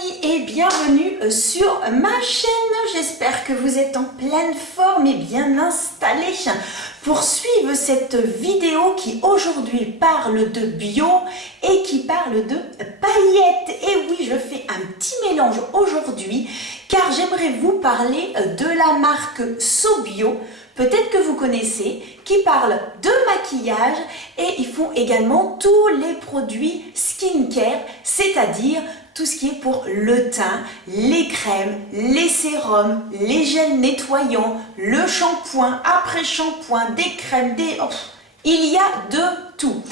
amis et bienvenue sur ma chaîne. J'espère que vous êtes en pleine forme et bien installés pour suivre cette vidéo qui aujourd'hui parle de bio et qui parle de paillettes. Et oui, je fais un petit mélange aujourd'hui car j'aimerais vous parler de la marque SoBio. Peut-être que vous connaissez, qui parle de maquillage et ils font également tous les produits skincare, c'est-à-dire tout ce qui est pour le teint, les crèmes, les sérums, les gels nettoyants, le shampoing, après-shampoing, des crèmes, il y a de tout.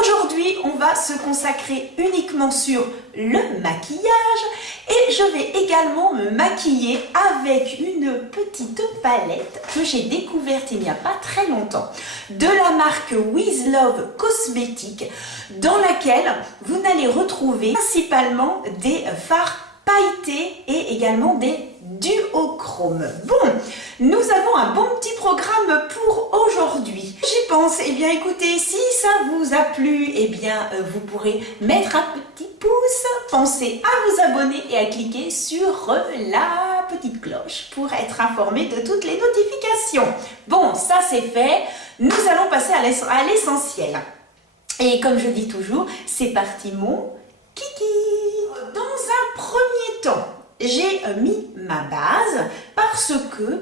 Aujourd'hui, on va se consacrer uniquement sur le maquillage et je vais également me maquiller avec une petite palette que j'ai découverte il n'y a pas très longtemps de la marque With Love Cosmetics dans laquelle vous allez retrouver principalement des fards pailletés et également des duochromes. Bon, nous avons un bon petit programme pour aujourd'hui. J'y pense, eh bien écoutez, si ça vous a plu, eh bien vous pourrez mettre un petit pouce, pensez à vous abonner et à cliquer sur la petite cloche pour être informé de toutes les notifications. Bon, ça c'est fait, nous allons passer à l'essentiel. Et comme je dis toujours, c'est parti mon kiki. Dans un premier temps, j'ai mis ma base parce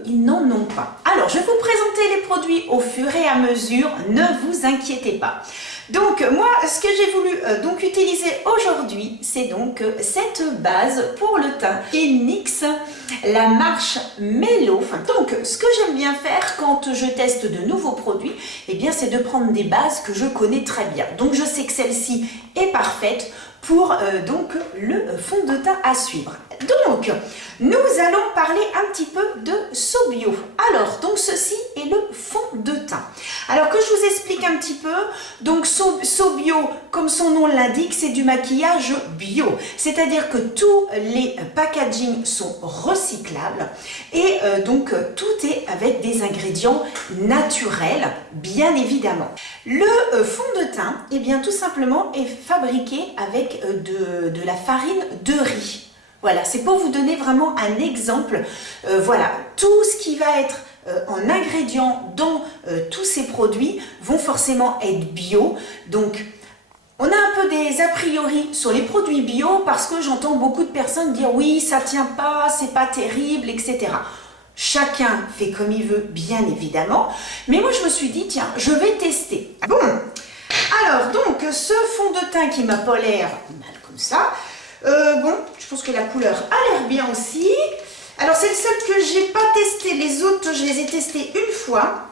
qu'ils n'en ont pas. Alors, je vais vous présenter les produits au fur et à mesure, ne vous inquiétez pas. Donc, moi, ce que j'ai voulu utiliser aujourd'hui, c'est donc cette base pour le teint chez NYX, la Marshmallow. Donc, ce que j'aime bien faire quand je teste de nouveaux produits, eh bien, c'est de prendre des bases que je connais très bien. Donc, je sais que celle-ci est parfaite pour le fond de teint à suivre. Donc, nous allons parler un petit peu de SoBio. Alors, donc ceci est le fond de teint. Alors que je vous explique un petit peu, donc SoBio, comme son nom l'indique, c'est du maquillage bio. C'est-à-dire que tous les packagings sont recyclables et tout est avec des ingrédients naturels, bien évidemment. Le fond de teint, eh bien tout simplement, est fabriqué avec de la farine de riz. Voilà, c'est pour vous donner vraiment un exemple. Voilà, tout ce qui va être en ingrédients dans tous ces produits vont forcément être bio. Donc, on a un peu des a priori sur les produits bio parce que j'entends beaucoup de personnes dire oui, ça tient pas, c'est pas terrible, etc. Chacun fait comme il veut, bien évidemment. Mais moi, je me suis dit, tiens, je vais tester. Bon, alors, donc, ce fond de teint qui m'a pas l'air mal comme ça, bon, je pense que la couleur a l'air bien aussi. Alors, c'est le seul que j'ai pas testé. Les autres, je les ai testés une fois.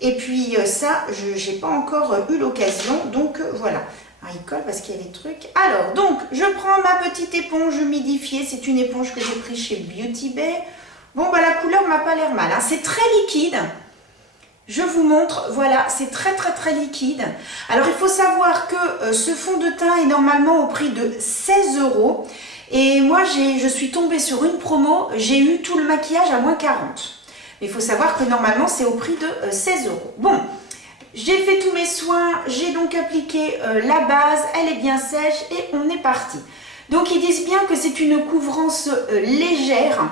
Et puis, ça, je n'ai pas encore eu l'occasion. Donc, voilà. Ah, il colle parce qu'il y a des trucs. Alors, donc, je prends ma petite éponge humidifiée. C'est une éponge que j'ai prise chez Beauty Bay. Bon, bah, la couleur m'a pas l'air mal, hein. C'est très liquide. Je vous montre, voilà, c'est très liquide. Alors, il faut savoir que ce fond de teint est normalement au prix de 16 €. Et moi, je suis tombée sur une promo, j'ai eu tout le maquillage à moins 40. Mais il faut savoir que normalement, c'est au prix de 16 €. Bon, j'ai fait tous mes soins, j'ai donc appliqué la base, elle est bien sèche et on est parti. Donc, ils disent bien que c'est une couvrance légère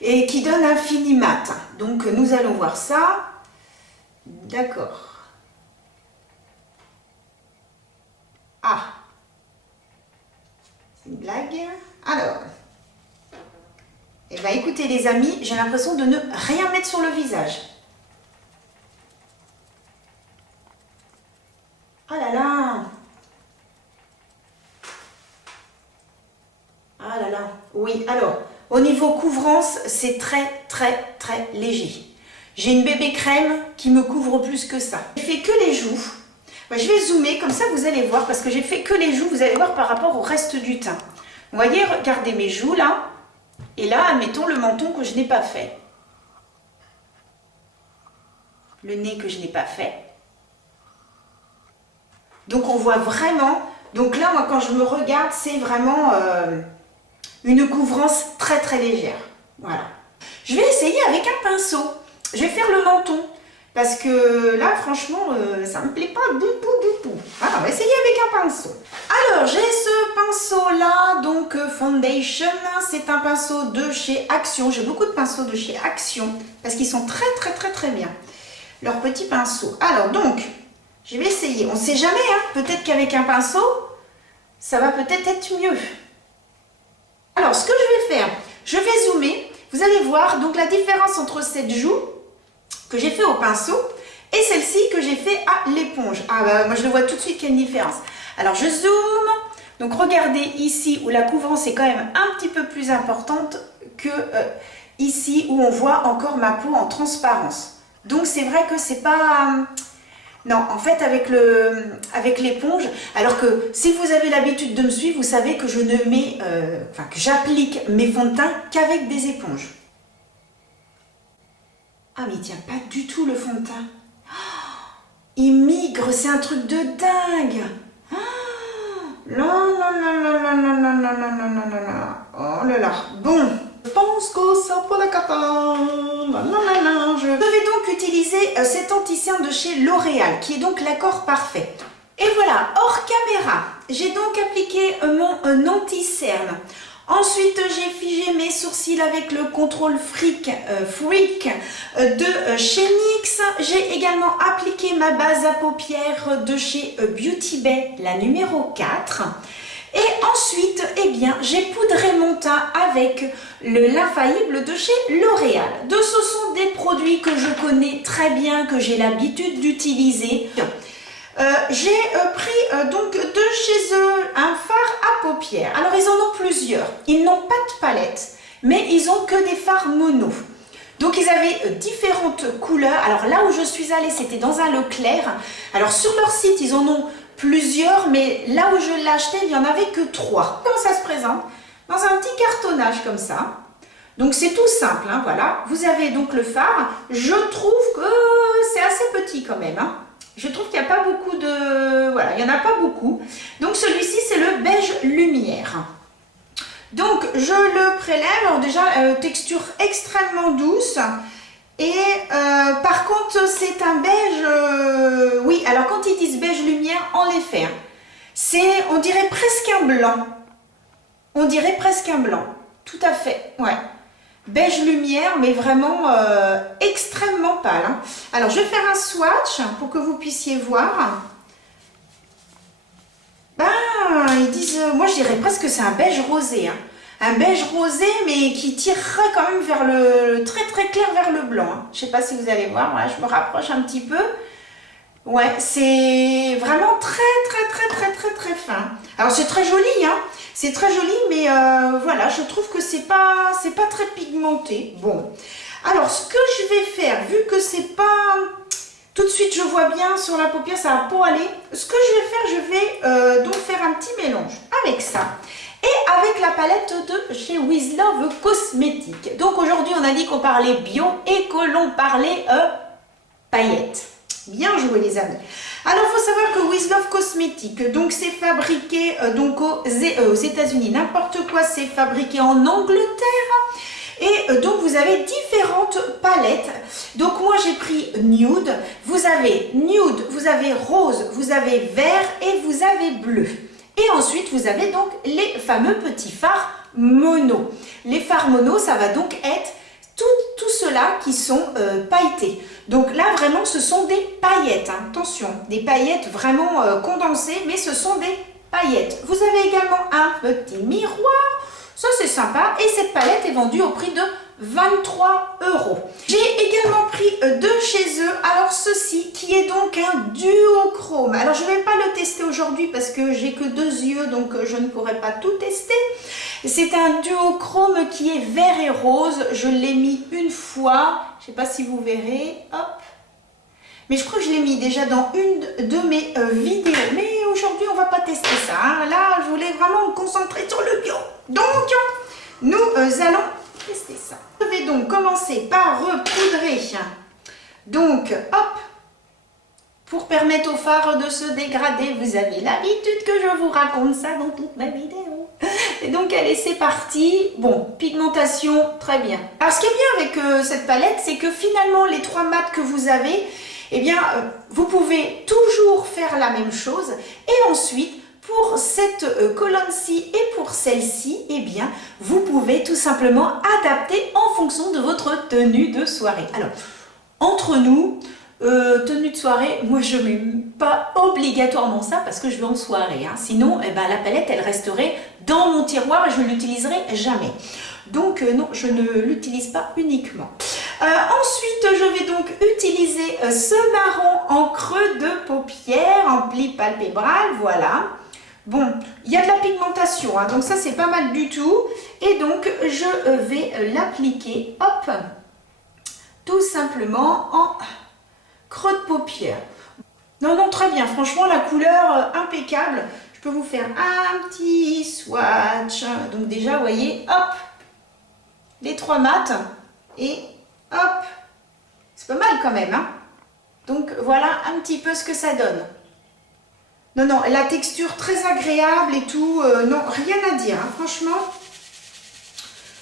et qui donne un fini mat. Donc, nous allons voir ça. D'accord. Ah, c'est une blague. Alors, eh bien, écoutez les amis, j'ai l'impression de ne rien mettre sur le visage. Oh là là. Ah là là. Oui, alors, au niveau couvrance, c'est très léger. J'ai une bébé crème qui me couvre plus que ça. J'ai fait que les joues. Je vais zoomer, comme ça vous allez voir, parce que j'ai fait que les joues, vous allez voir par rapport au reste du teint. Vous voyez, regardez mes joues là. Et là, admettons le menton que je n'ai pas fait. Le nez que je n'ai pas fait. Donc on voit vraiment. Donc là, moi quand je me regarde, c'est vraiment une couvrance très légère. Voilà. Je vais essayer avec un pinceau. Je vais faire le menton. Parce que là, franchement, ça ne me plaît pas du tout. Ah, on va essayer avec un pinceau. Alors, j'ai ce pinceau-là, donc Foundation. C'est un pinceau de chez Action. J'ai beaucoup de pinceaux de chez Action parce qu'ils sont très bien. Leurs petits pinceaux. Alors, donc, je vais essayer. On ne sait jamais, hein. Peut-être qu'avec un pinceau, ça va peut-être être mieux. Alors, ce que je vais faire, je vais zoomer. Vous allez voir donc la différence entre cette joue que j'ai fait au pinceau et celle-ci que j'ai fait à l'éponge. Ah bah, moi, je le vois tout de suite qu'il y a une différence. Alors, je zoome. Donc, regardez ici où la couvrance est quand même un petit peu plus importante que ici où on voit encore ma peau en transparence. Donc, c'est vrai que c'est pas... Non, en fait, avec l'éponge, alors que si vous avez l'habitude de me suivre, vous savez que je ne mets... que j'applique mes fonds de teint qu'avec des éponges. Ah, mais il tient pas du tout le fond de teint. Oh, il migre, c'est un truc de dingue. Non. Oh là là. Bon, je pense que ça pour la cata. Je vais donc utiliser cet anti-cerne de chez L'Oréal, qui est donc l'accord parfait. Et voilà, hors caméra, j'ai donc appliqué mon anti-cerne. Ensuite, j'ai figé mes sourcils avec le contrôle Freak de chez NYX. J'ai également appliqué ma base à paupières de chez Beauty Bay, la numéro 4. Et ensuite, eh bien, j'ai poudré mon teint avec l'infaillible de chez L'Oréal. Ce sont des produits que je connais très bien, que j'ai l'habitude d'utiliser. J'ai pris donc de chez eux un fard à paupières. Alors, ils en ont plusieurs. Ils n'ont pas de palette, mais ils ont que des fards mono. Donc, ils avaient différentes couleurs. Alors, là où je suis allée, c'était dans un Leclerc. Alors, sur leur site, ils en ont plusieurs, mais là où je l'ai acheté, il n'y en avait que 3. Comment ça se présente? Dans un petit cartonnage comme ça. Donc, c'est tout simple, hein, voilà. Vous avez donc le fard. Je trouve que c'est assez petit quand même, hein. Je trouve qu'il n'y a pas beaucoup de... Voilà, il n'y en a pas beaucoup. Donc, celui-ci, c'est le beige lumière. Donc, je le prélève. Alors, déjà, texture extrêmement douce. Et par contre, c'est un beige... oui, alors quand ils disent beige lumière, en effet, hein, c'est, on dirait presque un blanc. On dirait presque un blanc. Tout à fait, ouais. Beige lumière, mais vraiment extrêmement pâle. Hein. Alors, je vais faire un swatch pour que vous puissiez voir. Ben, ils disent, moi je dirais presque que c'est un beige rosé. Hein. Un beige rosé, mais qui tirerait quand même vers le très clair vers le blanc. Hein. Je ne sais pas si vous allez voir, voilà, je me rapproche un petit peu. Ouais, c'est vraiment très fin. Alors c'est très joli, hein. C'est très joli, mais voilà, je trouve que c'est pas très pigmenté. Bon, alors ce que je vais faire, vu que c'est pas tout de suite, je vois bien sur la paupière, ça va pas aller. Ce que je vais faire, je vais donc faire un petit mélange avec ça et avec la palette de chez With Love Cosmétiques. Donc aujourd'hui, on a dit qu'on parlait bio et que l'on parlait paillettes. Bien joué les amis. Alors il faut savoir que With Love Cosmétiques, donc c'est fabriqué donc aux États-Unis, n'importe quoi, c'est fabriqué en Angleterre. Et donc vous avez différentes palettes. Donc moi j'ai pris nude, vous avez rose, vous avez vert et vous avez bleu. Et ensuite vous avez donc les fameux petits fards mono. Les fards mono, ça va donc être tout ceux-là qui sont pailletés. Donc là, vraiment, ce sont des paillettes. Hein. Attention, des paillettes vraiment condensées, mais ce sont des paillettes. Vous avez également un petit miroir. Ça, c'est sympa. Et cette palette est vendue au prix de 23 €. J'ai également pris de chez eux, alors ceci, qui est donc un duochrome. Alors, je ne vais pas le tester aujourd'hui parce que j'ai que 2 yeux, donc je ne pourrai pas tout tester. C'est un duochrome qui est vert et rose. Je l'ai mis une fois. Je ne sais pas si vous verrez. Hop. Mais je crois que je l'ai mis déjà dans une de mes vidéos. Mais aujourd'hui, on ne va pas tester ça. Hein. Là, je voulais vraiment me concentrer sur le bio. Donc, nous allons tester ça. Je vais donc commencer par repoudrer. Donc, hop. Pour permettre au fard de se dégrader, vous avez l'habitude que je vous raconte ça dans toute ma vidéo. Et donc, allez, c'est parti. Bon, pigmentation, très bien. Alors, ce qui est bien avec cette palette, c'est que finalement, les 3 mats que vous avez, eh bien, vous pouvez toujours faire la même chose et ensuite pour cette colonne-ci et pour celle-ci, eh bien, vous pouvez tout simplement adapter en fonction de votre tenue de soirée. Alors, entre nous, tenue de soirée, moi je ne mets pas obligatoirement ça parce que je vais en soirée. Hein. Sinon, eh ben, la palette, elle resterait dans mon tiroir et je ne l'utiliserai jamais. Donc non, je ne l'utilise pas uniquement. Ensuite, je vais donc utiliser ce marron en creux de paupière, en pli palpébral, voilà. Bon, il y a de la pigmentation, hein, donc ça c'est pas mal du tout. Et donc, je vais l'appliquer, hop, tout simplement en creux de paupière. Non, non, très bien, franchement, la couleur impeccable. Je peux vous faire un petit swatch. Donc déjà, vous voyez, hop, les 3 mats et hop, c'est pas mal quand même, hein. Donc voilà un petit peu ce que ça donne. Non, non, la texture très agréable et tout, non, rien à dire, hein, franchement.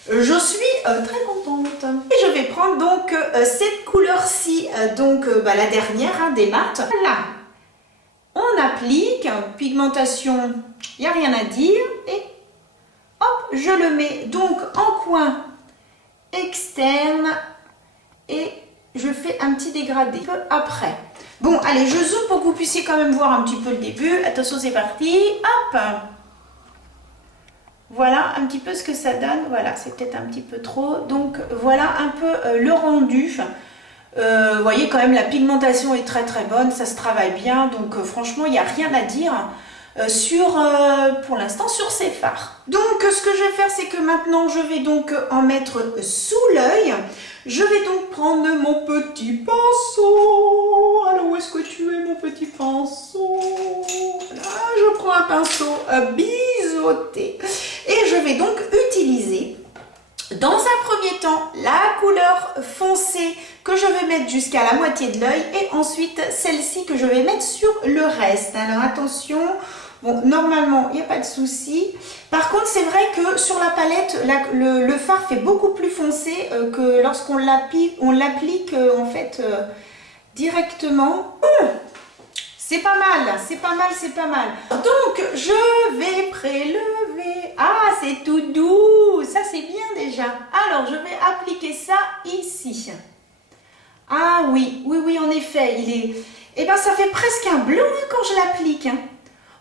Je suis très contente. Et je vais prendre donc cette couleur-ci, donc la dernière hein, des mats. Voilà. On applique, pigmentation, il n'y a rien à dire. Et hop, je le mets donc en coin externe et je fais un petit dégradé peu après. Bon, allez, je zoome pour que vous puissiez quand même voir un petit peu le début. Attention, c'est parti. Hop. Voilà un petit peu ce que ça donne. Voilà, c'est peut-être un petit peu trop. Donc, voilà un peu le rendu. Vous voyez quand même, la pigmentation est très très bonne. Ça se travaille bien. Donc, franchement, il n'y a rien à dire pour l'instant sur ces fards. Donc, ce que je vais faire, c'est que maintenant, je vais donc en mettre sous l'œil. Je vais donc prendre mon petit pinceau. Alors, où est-ce que tu es, mon petit pinceau? Là, je prends un pinceau biseauté. Et je vais donc utiliser, dans un premier temps, la couleur foncée que je vais mettre jusqu'à la moitié de l'œil. Et ensuite, celle-ci que je vais mettre sur le reste. Alors, attention. Bon, normalement, il n'y a pas de souci. Par contre, c'est vrai que sur la palette, le fard fait beaucoup plus foncé que lorsqu'on l'applique en fait directement. C'est pas mal, c'est pas mal, c'est pas mal. Donc, je vais prélever. Ah, c'est tout doux. Ça, c'est bien déjà. Alors, je vais appliquer ça ici. Ah oui, oui, oui, en effet, il est... Eh bien, ça fait presque un bleu hein, quand je l'applique. Hein.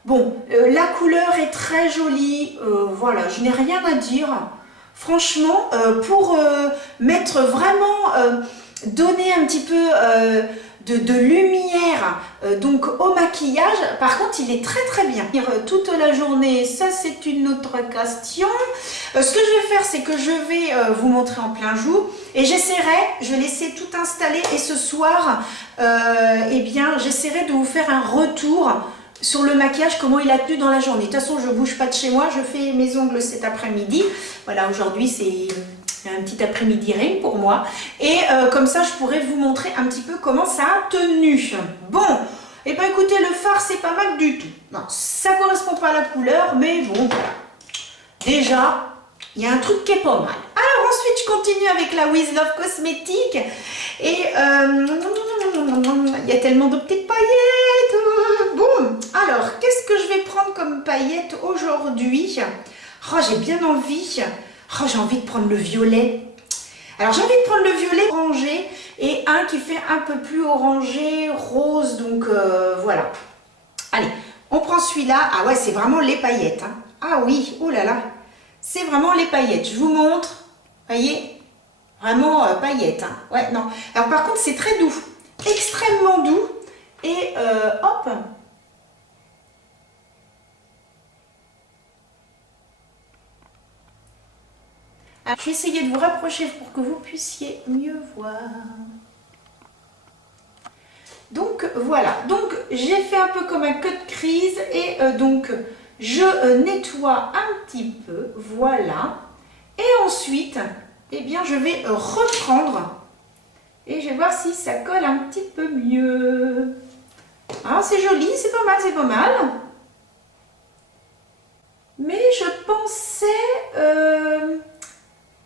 Bon, la couleur est très jolie, voilà, je n'ai rien à dire. Franchement, pour mettre vraiment, donner un petit peu de lumière donc au maquillage, par contre, il est très très bien. Toute la journée, ça c'est une autre question. Ce que je vais faire, c'est que je vais vous montrer en plein jour et j'essaierai, je vais laisser tout installer et ce soir, eh bien, j'essaierai de vous faire un retour sur le maquillage, comment il a tenu dans la journée. De toute façon, je ne bouge pas de chez moi, je fais mes ongles cet après-midi. Voilà, aujourd'hui, c'est un petit après-midi rien pour moi. Et comme ça, je pourrais vous montrer un petit peu comment ça a tenu. Bon, et bien écoutez, le fard, c'est pas mal du tout. Non, ça ne correspond pas à la couleur, mais bon, voilà. Déjà, il y a un truc qui est pas mal. Alors ensuite, je continue avec la With Love Cosmétiques. Et il y a tellement de petites paillettes. Bon, alors, qu'est-ce que je vais prendre comme paillettes aujourd'hui? Oh, j'ai bien envie. Oh, j'ai envie de prendre le violet. Alors, j'ai envie de prendre le violet orangé et un qui fait un peu plus orangé, rose. Donc, voilà. Allez, on prend celui-là. Ah ouais, c'est vraiment les paillettes. Hein. Ah oui, oh là là. C'est vraiment les paillettes. Je vous montre. Voyez, vraiment paillettes. Hein. Ouais, non. Alors, par contre, c'est très doux. Extrêmement doux. Et hop. Alors, je vais essayer de vous rapprocher pour que vous puissiez mieux voir. Donc voilà, donc j'ai fait un peu comme un cut crease et donc je nettoie un petit peu, voilà. Et ensuite, eh bien je vais reprendre et je vais voir si ça colle un petit peu mieux. Ah, c'est joli, c'est pas mal, c'est pas mal. Mais je pensais...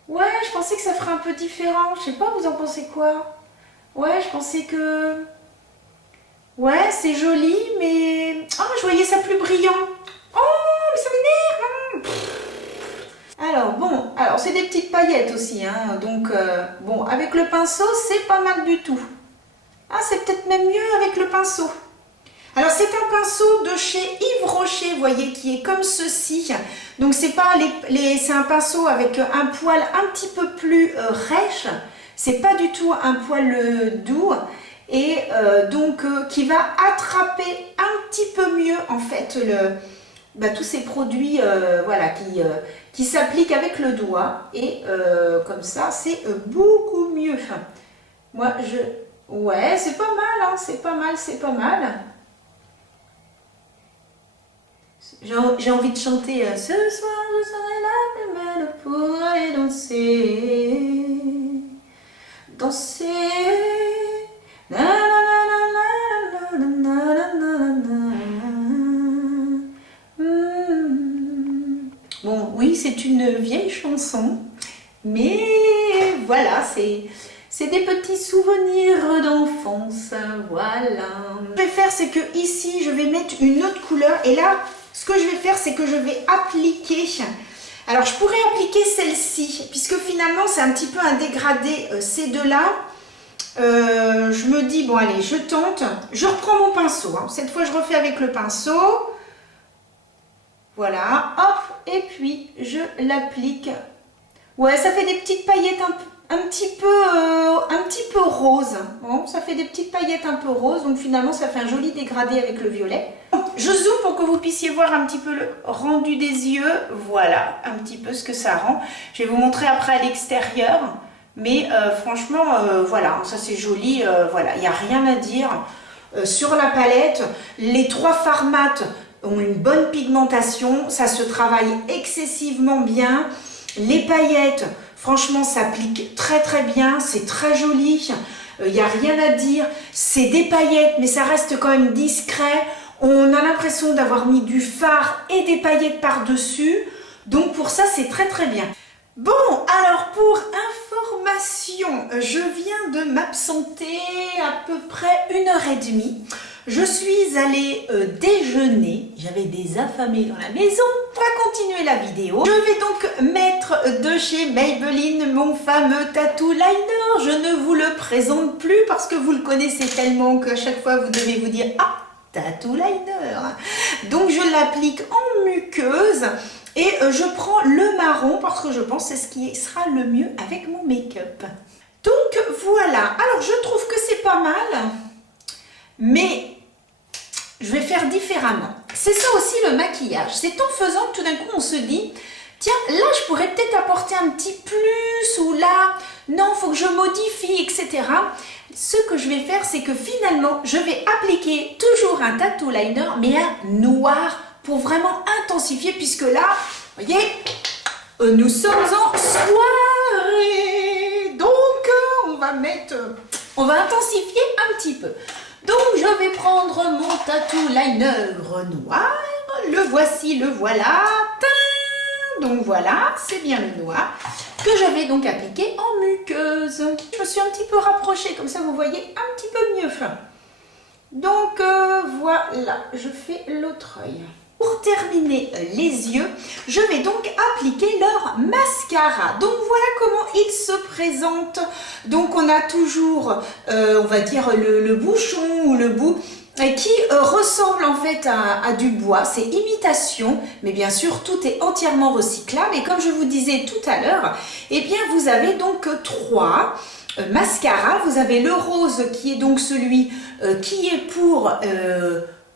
ouais, je pensais que ça ferait un peu différent. Je sais pas, vous en pensez quoi? Ouais, je pensais que... Ouais, c'est joli, mais... Ah, je voyais ça plus brillant. Oh, paillettes aussi, hein, donc bon, avec le pinceau, c'est pas mal du tout. Ah, c'est peut-être même mieux avec le pinceau. Alors, c'est un pinceau de chez Yves Rocher, vous voyez, qui est comme ceci. Donc, c'est pas c'est un pinceau avec un poil un petit peu plus rêche. C'est pas du tout un poil doux. Et donc, qui va attraper un petit peu mieux, en fait, tous ces produits voilà, qui s'appliquent avec le doigt. Et comme ça, c'est beaucoup mieux. Moi, ouais, c'est pas mal, hein, c'est pas mal, c'est pas mal. J'ai envie de chanter ce soir, je serai la plus belle pour aller danser. Danser. Na, na, na, na, na, na, na, na, na. Bon, oui, c'est une vieille chanson, mais voilà, c'est des petits souvenirs d'enfance, voilà. Ce que je vais faire, c'est que ici, je vais mettre une autre couleur. Et là, ce que je vais faire, c'est que je vais appliquer. Alors, je pourrais appliquer celle-ci, puisque finalement, c'est un petit peu un dégradé, ces deux-là. Je me dis, bon, allez, je tente. Je reprends mon pinceau. Hein. Cette fois, je refais avec le pinceau. Voilà, hop, et puis, je l'applique. Ouais, ça fait des petites paillettes un petit peu rose. Bon, ça fait des petites paillettes un peu rose, donc finalement ça fait un joli dégradé avec le violet. Je zoome pour que vous puissiez voir un petit peu le rendu des yeux. Voilà, un petit peu ce que ça rend. Je vais vous montrer après à l'extérieur. Mais franchement, voilà, ça c'est joli. Voilà, il n'y a rien à dire. Sur la palette, les trois fards mat ont une bonne pigmentation. Ça se travaille excessivement bien. Les paillettes, franchement, s'appliquent très très bien, c'est très joli, il n'y a rien à dire. C'est des paillettes, mais ça reste quand même discret. On a l'impression d'avoir mis du fard et des paillettes par-dessus. Donc pour ça, c'est très très bien. Bon, alors pour information, je viens de m'absenter à peu près 1h30. Je suis allée déjeuner, j'avais des affamés dans la maison. On va continuer la vidéo. Je vais donc mettre de chez Maybelline mon fameux Tattoo Liner. Je ne vous le présente plus parce que vous le connaissez tellement qu'à chaque fois vous devez vous dire « Ah, Tattoo Liner !» Donc je l'applique en muqueuse et je prends le marron parce que je pense que c'est ce qui sera le mieux avec mon make-up. Donc voilà, alors je trouve que c'est pas mal. Mais je vais faire différemment. C'est ça aussi le maquillage. C'est en faisant que tout d'un coup on se dit, tiens, là je pourrais peut-être apporter un petit plus ou là, non, il faut que je modifie, etc. Ce que je vais faire, c'est que finalement, je vais appliquer toujours un tattoo liner, mais un noir pour vraiment intensifier, puisque là, vous voyez, nous sommes en soirée. Donc, on va intensifier un petit peu. Donc je vais prendre mon tattoo liner noir, le voici, le voilà, donc voilà, c'est bien le noir, que je vais donc appliquer en muqueuse. Je me suis un petit peu rapprochée, comme ça vous voyez un petit peu mieux. Donc voilà, je fais l'autre œil. Pour terminer les yeux, je vais donc appliquer leur mascara. Donc voilà comment ils se présentent. Donc on a toujours, on va dire, le bouchon ou le bout qui ressemble en fait à du bois. C'est imitation, mais bien sûr tout est entièrement recyclable. Et comme je vous disais tout à l'heure, eh bien vous avez donc trois mascaras. Vous avez le rose qui est donc celui qui est pour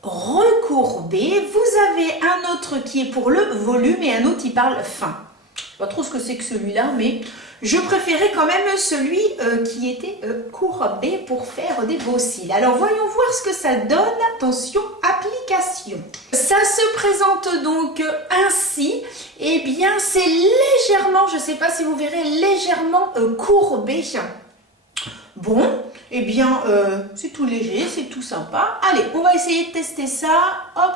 recourber. Vous avez un autre qui est pour le volume et un autre qui parle fin. Je ne sais pas trop ce que c'est que celui-là, mais je préférais quand même celui qui était courbé pour faire des beaux cils. Alors voyons voir ce que ça donne. Attention, application. Ça se présente donc ainsi. Eh bien, c'est légèrement, je ne sais pas si vous verrez, légèrement courbé. Bon, eh bien, c'est tout léger, c'est tout sympa. Allez, on va essayer de tester ça. Hop.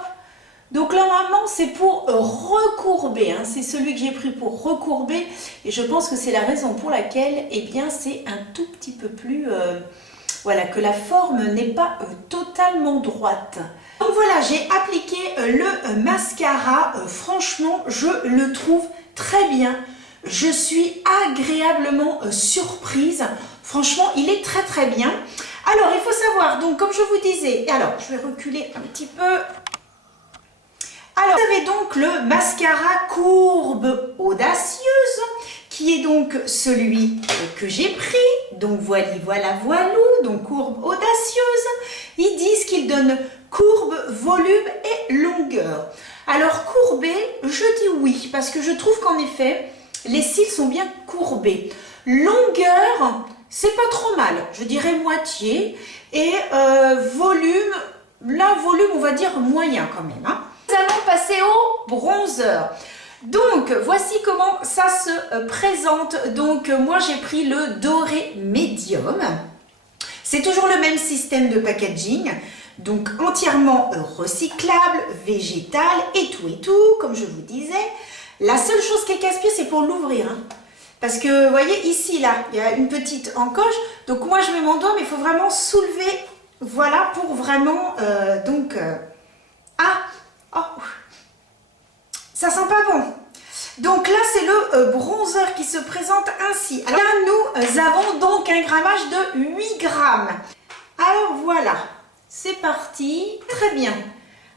Donc là, normalement, c'est pour recourber. Hein. C'est celui que j'ai pris pour recourber. Et je pense que c'est la raison pour laquelle, eh bien, c'est un tout petit peu plus... voilà, que la forme n'est pas totalement droite. Donc voilà, j'ai appliqué le mascara. Franchement, je le trouve très bien. Je suis agréablement surprise. Franchement, il est très très bien. Alors, il faut savoir, donc comme je vous disais, alors je vais reculer un petit peu. Alors, vous avez donc le mascara Courbe Audacieuse, qui est donc celui que j'ai pris. Donc voilà, voilou, donc Courbe Audacieuse. Ils disent qu'il donne courbe, volume et longueur. Alors courbé, je dis oui, parce que je trouve qu'en effet, les cils sont bien courbés. Longueur, c'est pas trop mal, je dirais moitié. Et volume, là volume on va dire moyen quand même. Hein. Nous allons passer au bronzer. Donc voici comment ça se présente. Donc moi j'ai pris le doré médium. C'est toujours le même système de packaging. Donc entièrement recyclable, végétal et tout, comme je vous disais. La seule chose qui est casse-pied, c'est pour l'ouvrir. Hein. Parce que, vous voyez, ici, là, il y a une petite encoche. Donc, moi, je mets mon doigt, mais il faut vraiment soulever, voilà, pour vraiment, ça sent pas bon. Donc là, c'est le bronzer qui se présente ainsi. Alors là, nous avons donc un grammage de 8 grammes. Alors, voilà. C'est parti. Très bien.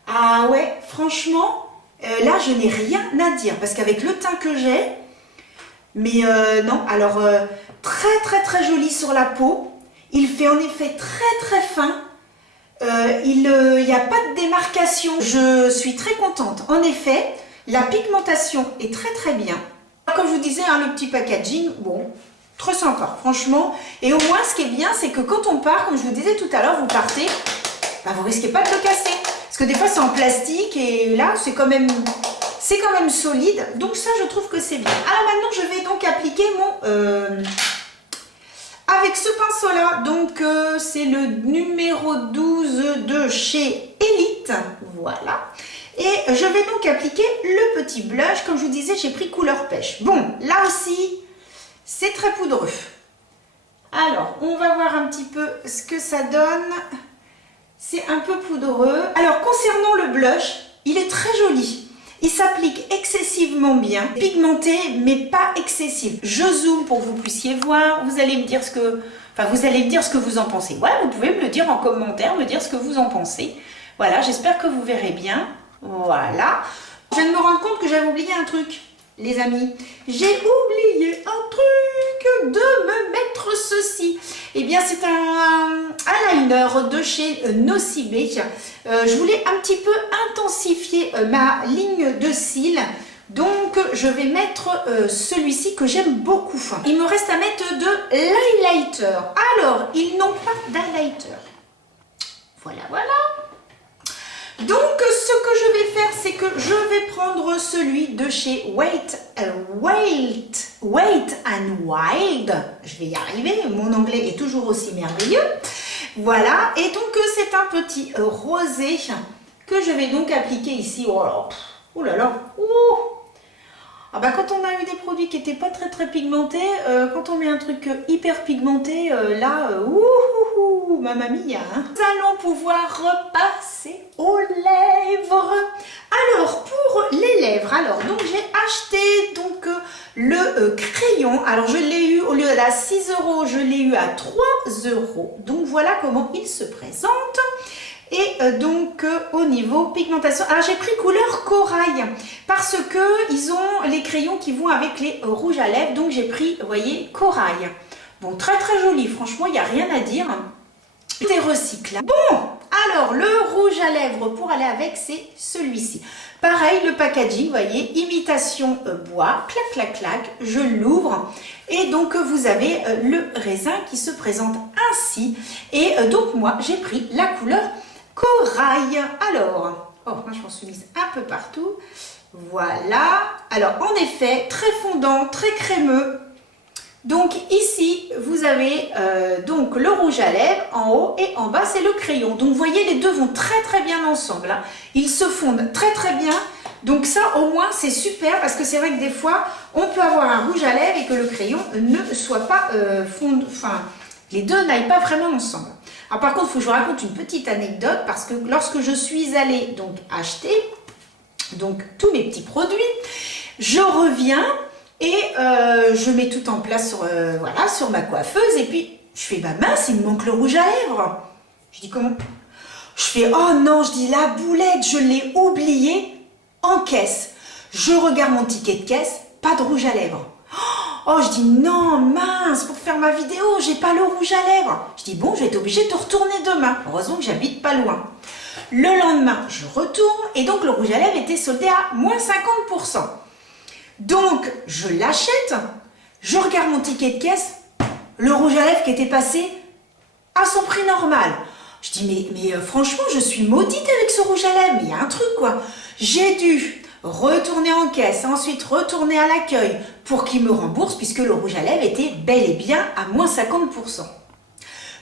Ah ouais, franchement, là, je n'ai rien à dire. Parce qu'avec le teint que j'ai, mais non, alors très très très joli sur la peau. Il fait en effet très très fin. Il n'y a pas de démarcation. Je suis très contente. En effet, la pigmentation est très très bien. Comme je vous disais, hein, le petit packaging, bon, très sympa, franchement. Et au moins, ce qui est bien, c'est que quand on part, comme je vous disais tout à l'heure, vous partez, bah, vous risquez pas de le casser. Parce que des fois, c'est en plastique et là, c'est quand même solide. Donc ça, je trouve que c'est bien. Alors maintenant, je vais donc appliquer mon... avec ce pinceau-là, donc c'est le numéro 12 de chez Elite. Voilà. Et je vais donc appliquer le petit blush. Comme je vous disais, j'ai pris couleur pêche. Bon, là aussi, c'est très poudreux. Alors, on va voir un petit peu ce que ça donne. C'est un peu poudreux. Alors, concernant le blush, il est très joli. Il s'applique excessivement bien, pigmenté, mais pas excessif. Je zoome pour que vous puissiez voir. Vous allez me dire ce que vous en pensez. Voilà, vous pouvez me le dire en commentaire, me dire ce que vous en pensez. Voilà, j'espère que vous verrez bien. Voilà. Je viens de me rendre compte que j'avais oublié un truc, les amis. J'ai oublié un truc de me mettre ceci. Eh bien, c'est un eyeliner de chez Nocibé. Je voulais un petit peu intensifier ma ligne de cils. Donc, je vais mettre celui-ci que j'aime beaucoup. Il me reste à mettre de l'highlighter. Alors, ils n'ont pas d'highlighter. Voilà, voilà. Donc, ce que je vais faire, c'est que je vais prendre celui de chez Wet n Wild. Je vais y arriver, mon anglais est toujours aussi merveilleux. Voilà, et donc c'est un petit rosé que je vais donc appliquer ici. Oh là là, oh. Ah bah quand on a eu des produits qui n'étaient pas très très pigmentés, quand on met un truc hyper pigmenté, mamma mia, hein. Nous allons pouvoir repasser aux lèvres. Alors pour les lèvres, donc j'ai acheté donc le crayon. Alors je l'ai eu au lieu de 6 €, je l'ai eu à 3 €. Donc voilà comment il se présente. Et donc au niveau pigmentation, alors j'ai pris couleur corail parce que ils ont les crayons qui vont avec les rouges à lèvres, donc j'ai pris, vous voyez, corail. Bon, très très joli, franchement, il n'y a rien à dire. C'est recyclable. Bon, alors le rouge à lèvres pour aller avec, c'est celui-ci. Pareil, le packaging, vous voyez, imitation bois, clac clac clac, je l'ouvre. Et donc vous avez le raisin qui se présente ainsi. Et donc moi, j'ai pris la couleur corail. Alors, moi je m'en suis mise un peu partout. Voilà. Alors en effet, très fondant, très crémeux. Donc ici, vous avez donc le rouge à lèvres en haut et en bas, c'est le crayon. Donc vous voyez, les deux vont très très bien ensemble. Hein. Ils se fondent très très bien. Donc ça, au moins, c'est super parce que c'est vrai que des fois, on peut avoir un rouge à lèvres et que le crayon ne soit pas fondu. Enfin, les deux n'aillent pas vraiment ensemble. Alors par contre, il faut que je vous raconte une petite anecdote parce que lorsque je suis allée donc acheter donc tous mes petits produits, je reviens Et je mets tout en place sur, voilà, sur ma coiffeuse. Et puis, je fais, bah mince, il me manque le rouge à lèvres. Je dis, comment? Je fais, oh non, je dis, la boulette, je l'ai oubliée en caisse. Je regarde mon ticket de caisse, pas de rouge à lèvres. Oh, je dis, non, mince, pour faire ma vidéo, j'ai pas le rouge à lèvres. Je dis, bon, je vais être obligée de retourner demain. Heureusement que j'habite pas loin. Le lendemain, je retourne et donc le rouge à lèvres était soldé à moins 50%. Donc, je l'achète, je regarde mon ticket de caisse, le rouge à lèvres qui était passé à son prix normal. Je dis, mais franchement, je suis maudite avec ce rouge à lèvres, mais il y a un truc quoi. J'ai dû retourner en caisse, ensuite retourner à l'accueil pour qu'il me rembourse puisque le rouge à lèvres était bel et bien à moins 50%.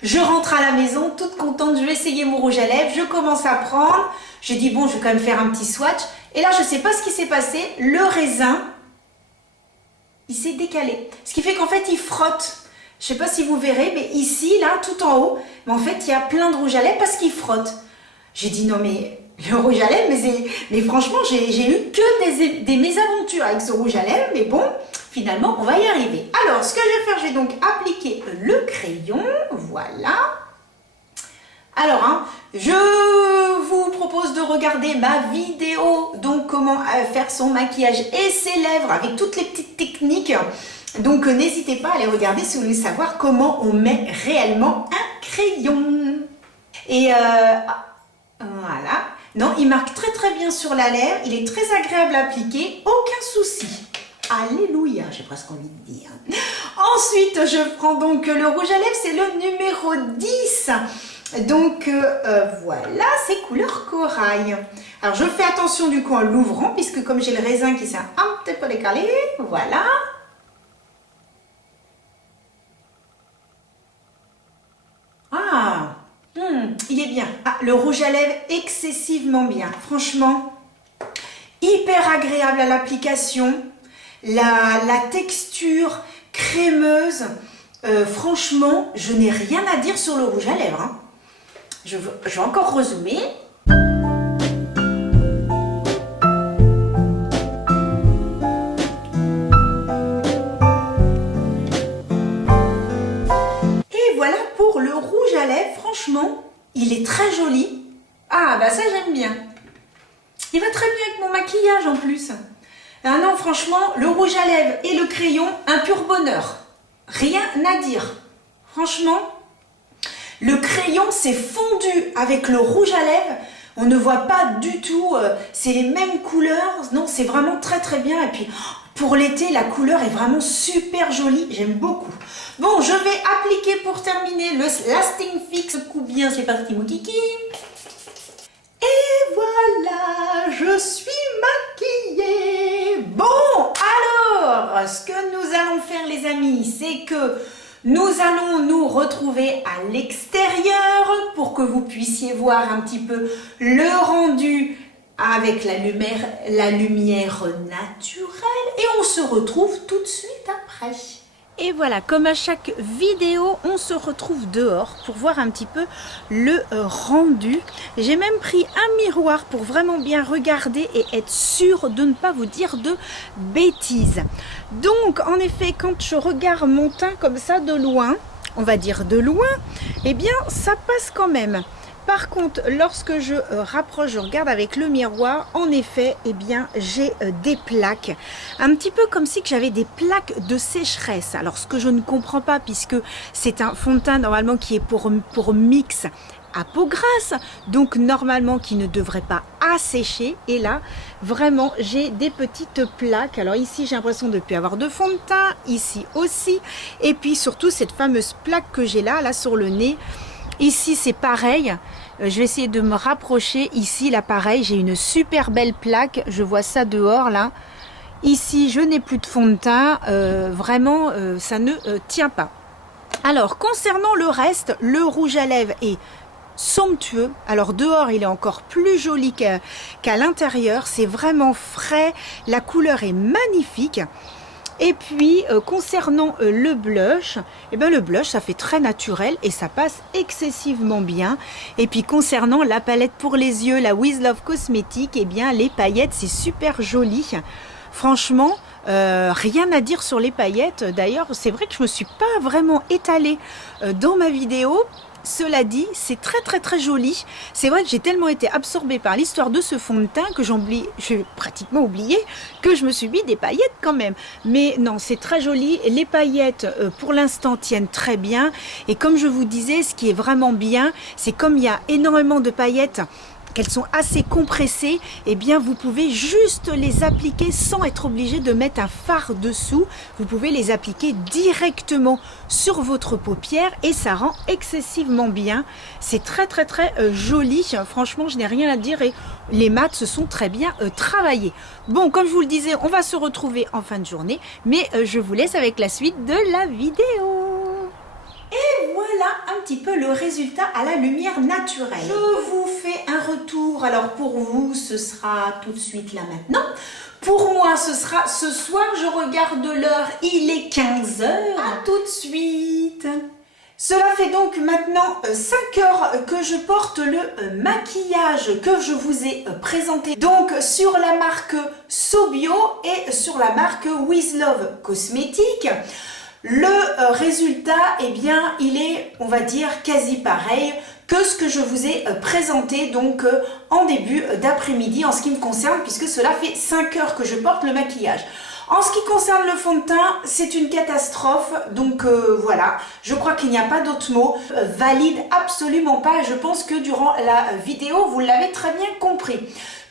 Je rentre à la maison, toute contente, je vais essayer mon rouge à lèvres, je commence à prendre, je dis bon, je vais quand même faire un petit swatch. Et là, je ne sais pas ce qui s'est passé, le raisin, il s'est décalé. Ce qui fait qu'en fait, il frotte. Je ne sais pas si vous verrez, mais ici, là, tout en haut, mais en fait, il y a plein de rouge à lèvres parce qu'il frotte. J'ai dit non, mais le rouge à lèvres, mais franchement, j'ai eu que des mésaventures avec ce rouge à lèvres, mais bon, finalement, on va y arriver. Alors, ce que je vais faire, je vais donc appliquer le crayon, voilà. Alors, hein, je vous propose de regarder ma vidéo, donc comment faire son maquillage et ses lèvres avec toutes les petites techniques. Donc, n'hésitez pas à aller regarder si vous voulez savoir comment on met réellement un crayon. Et voilà. Non, il marque très très bien sur la lèvre, il est très agréable à appliquer, aucun souci. Alléluia, j'ai presque envie de dire. Ensuite, je prends donc le rouge à lèvres, c'est le numéro 10. Donc voilà, c'est couleur corail. Alors je fais attention du coup en l'ouvrant, puisque comme j'ai le raisin qui s'est un petit peu décalé, voilà. Ah, il est bien. Ah, le rouge à lèvres excessivement bien. Franchement, hyper agréable à l'application. La texture crémeuse, franchement, je n'ai rien à dire sur le rouge à lèvres. Hein. Je vais encore rezoomer. Et voilà pour le rouge à lèvres. Franchement, il est très joli. Ah, bah ça j'aime bien. Il va très bien avec mon maquillage en plus. Ah non, franchement, le rouge à lèvres et le crayon, un pur bonheur. Rien à dire. Franchement, le crayon s'est fondu avec le rouge à lèvres. On ne voit pas du tout, c'est les mêmes couleurs. Non, c'est vraiment très très bien. Et puis, pour l'été, la couleur est vraiment super jolie. J'aime beaucoup. Bon, je vais appliquer pour terminer le Lasting Fix. Coup bien, c'est parti mon kiki. Et voilà, je suis maquillée. Bon, alors, ce que nous allons faire les amis, c'est que nous allons nous retrouver à l'extérieur pour que vous puissiez voir un petit peu le rendu avec la lumière naturelle et on se retrouve tout de suite après. Et voilà, comme à chaque vidéo, on se retrouve dehors pour voir un petit peu le rendu. J'ai même pris un miroir pour vraiment bien regarder et être sûre de ne pas vous dire de bêtises. Donc, en effet, quand je regarde mon teint comme ça de loin, on va dire de loin, eh bien, ça passe quand même. Par contre, lorsque je rapproche, je regarde avec le miroir, en effet, eh bien, j'ai des plaques. Un petit peu comme si j'avais des plaques de sécheresse. Alors, ce que je ne comprends pas, puisque c'est un fond de teint normalement qui est pour mix à peau grasse, donc normalement qui ne devrait pas assécher. Et là, vraiment, j'ai des petites plaques. Alors ici, j'ai l'impression de ne plus avoir de fond de teint, ici aussi. Et puis surtout, cette fameuse plaque que j'ai là sur le nez. Ici, c'est pareil. Je vais essayer de me rapprocher. Ici, là, pareil, j'ai une super belle plaque. Je vois ça dehors, là. Ici, je n'ai plus de fond de teint. Vraiment, ça ne tient pas. Alors, concernant le reste, le rouge à lèvres est somptueux. Alors, dehors, il est encore plus joli qu'à l'intérieur. C'est vraiment frais. La couleur est magnifique. Et puis, concernant le blush, eh ben, le blush, ça fait très naturel et ça passe excessivement bien. Et puis, concernant la palette pour les yeux, la With Love Cosmetics, eh bien, les paillettes, c'est super joli. Franchement, rien à dire sur les paillettes. D'ailleurs, c'est vrai que je me suis pas vraiment étalée dans ma vidéo. Cela dit, c'est très joli. C'est vrai que j'ai tellement été absorbée par l'histoire de ce fond de teint que j'ai pratiquement oublié que je me suis mis des paillettes quand même. Mais non, c'est très joli. Les paillettes, pour l'instant, tiennent très bien. Et comme je vous disais, ce qui est vraiment bien, c'est comme il y a énormément de paillettes, qu'elles sont assez compressées, et bien vous pouvez juste les appliquer sans être obligé de mettre un fard dessous. Vous pouvez les appliquer directement sur votre paupière et ça rend excessivement bien. C'est très joli. Franchement, je n'ai rien à dire et les mats se sont très bien travaillés. Bon, comme je vous le disais, on va se retrouver en fin de journée, mais je vous laisse avec la suite de la vidéo. Et voilà un petit peu le résultat à la lumière naturelle. Je vous fais un retour. Alors pour vous, ce sera tout de suite là maintenant. Pour moi, ce sera ce soir. Je regarde l'heure, il est 15 h. À tout de suite. Cela fait donc maintenant 5 heures que je porte le maquillage que je vous ai présenté donc sur la marque Sobio et sur la marque With Love Cosmétiques. Le résultat, eh bien, il est, on va dire, quasi pareil que ce que je vous ai présenté donc en début d'après-midi en ce qui me concerne, puisque cela fait 5 heures que je porte le maquillage. En ce qui concerne le fond de teint, c'est une catastrophe, donc voilà, je crois qu'il n'y a pas d'autre mot, valide absolument pas, et je pense que durant la vidéo, vous l'avez très bien compris.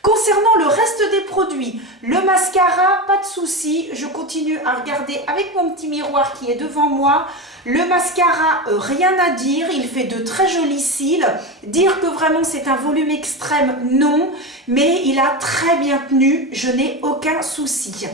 Concernant le reste des produits, le mascara, pas de souci, je continue à regarder avec mon petit miroir qui est devant moi. Le mascara, rien à dire, il fait de très jolis cils. Dire que vraiment c'est un volume extrême, non, mais il a très bien tenu, je n'ai aucun souci.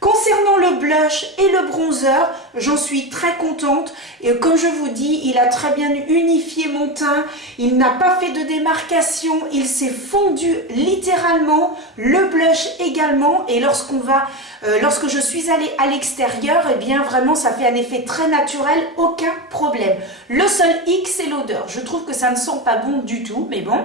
Concernant le blush et le bronzer, j'en suis très contente et comme je vous dis, il a très bien unifié mon teint, il n'a pas fait de démarcation, il s'est fondu littéralement, le blush également et lorsque je suis allée à l'extérieur, eh bien vraiment ça fait un effet très naturel, aucun problème. Le seul hic c'est l'odeur, je trouve que ça ne sent pas bon du tout, mais bon.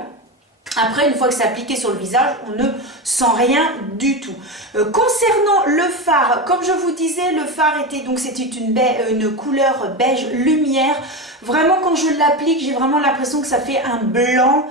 Après, une fois que c'est appliqué sur le visage, on ne sent rien du tout. Concernant le fard, comme je vous disais, le fard était donc c'était une couleur beige lumière. Vraiment, quand je l'applique, j'ai vraiment l'impression que ça fait un blanc.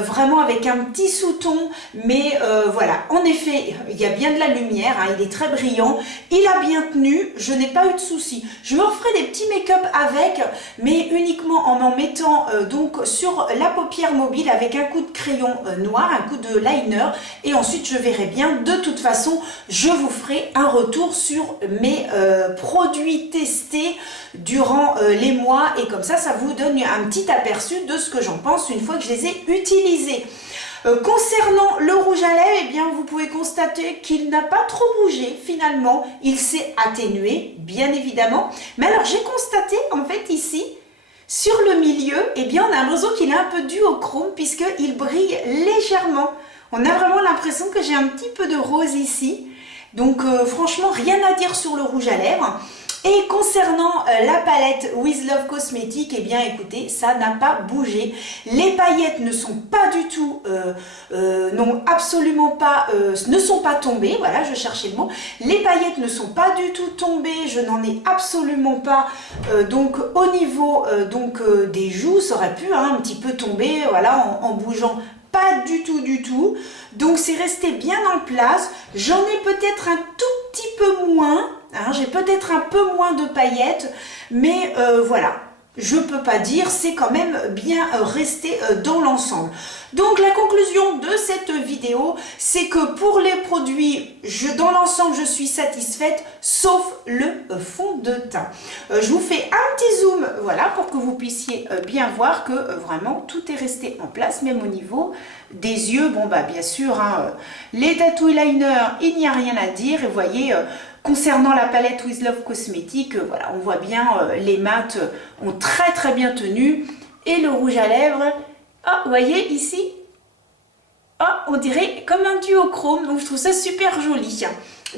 Vraiment avec un petit sous-ton, mais voilà, en effet, il y a bien de la lumière, hein, il est très brillant, il a bien tenu, je n'ai pas eu de soucis. Je me referai des petits make-up avec, mais uniquement en mettant donc sur la paupière mobile avec un coup de crayon noir, un coup de liner, et ensuite je verrai bien. De toute façon, je vous ferai un retour sur mes produits testés durant les mois, et comme ça vous donne un petit aperçu de ce que j'en pense une fois que je les ai utilisés. Concernant le rouge à lèvres, eh bien, vous pouvez constater qu'il n'a pas trop bougé finalement, il s'est atténué bien évidemment, mais alors j'ai constaté en fait ici sur le milieu, eh bien on a l'impression qu'il est un peu dû au chrome puisqu'il brille légèrement. On a vraiment l'impression que j'ai un petit peu de rose ici, donc franchement rien à dire sur le rouge à lèvres. Et concernant la palette With Love Cosmétiques, eh bien écoutez, ça n'a pas bougé. Les paillettes ne sont pas du tout, non absolument pas, ne sont pas tombées, voilà je cherchais le mot. Les paillettes ne sont pas du tout tombées, je n'en ai absolument pas, donc au niveau des joues, ça aurait pu un petit peu tomber, voilà en bougeant. Pas du tout, donc c'est resté bien en place. J'en ai peut-être un tout petit peu moins, hein, j'ai peut-être un peu moins de paillettes, mais voilà, je peux pas dire, c'est quand même bien resté dans l'ensemble. Donc la conclusion de cette vidéo, c'est que pour les produits, dans l'ensemble, je suis satisfaite, sauf le fond de teint. Je vous fais un petit zoom, voilà, pour que vous puissiez bien voir que vraiment tout est resté en place, même au niveau des yeux. Bon bah bien sûr, hein, les tattoo liners, il n'y a rien à dire. Et vous voyez, concernant la palette With Love Cosmétiques, voilà, on voit bien les mats ont très bien tenu. Et le rouge à lèvres, oh, vous voyez ici, Ah, on dirait comme un duochrome, donc je trouve ça super joli.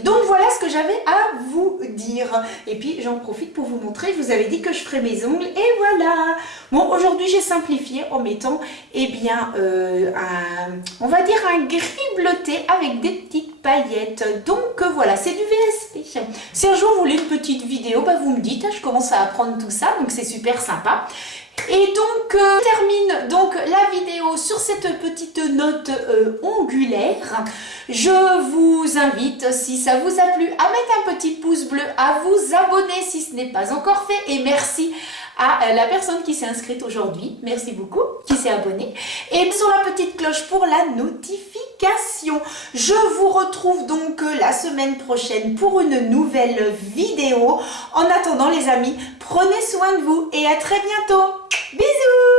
Donc voilà ce que j'avais à vous dire. Et puis j'en profite pour vous montrer, je vous avais dit que je ferais mes ongles et voilà. Bon, aujourd'hui j'ai simplifié en mettant, eh bien, on va dire un gris bleuté avec des petites paillettes. Donc voilà, c'est du VSP. Si un jour vous voulez une petite vidéo, bah, vous me dites, hein, je commence à apprendre tout ça, donc c'est super sympa. Et donc, je termine donc la vidéo sur cette petite note ongulaire. Je vous invite, si ça vous a plu, à mettre un petit pouce bleu, à vous abonner si ce n'est pas encore fait. Et merci à la personne qui s'est inscrite aujourd'hui. Merci beaucoup, qui s'est abonnée. Et sur la petite cloche pour la notification. Je vous retrouve donc la semaine prochaine pour une nouvelle vidéo. En attendant les amis, prenez soin de vous et à très bientôt. Bisous!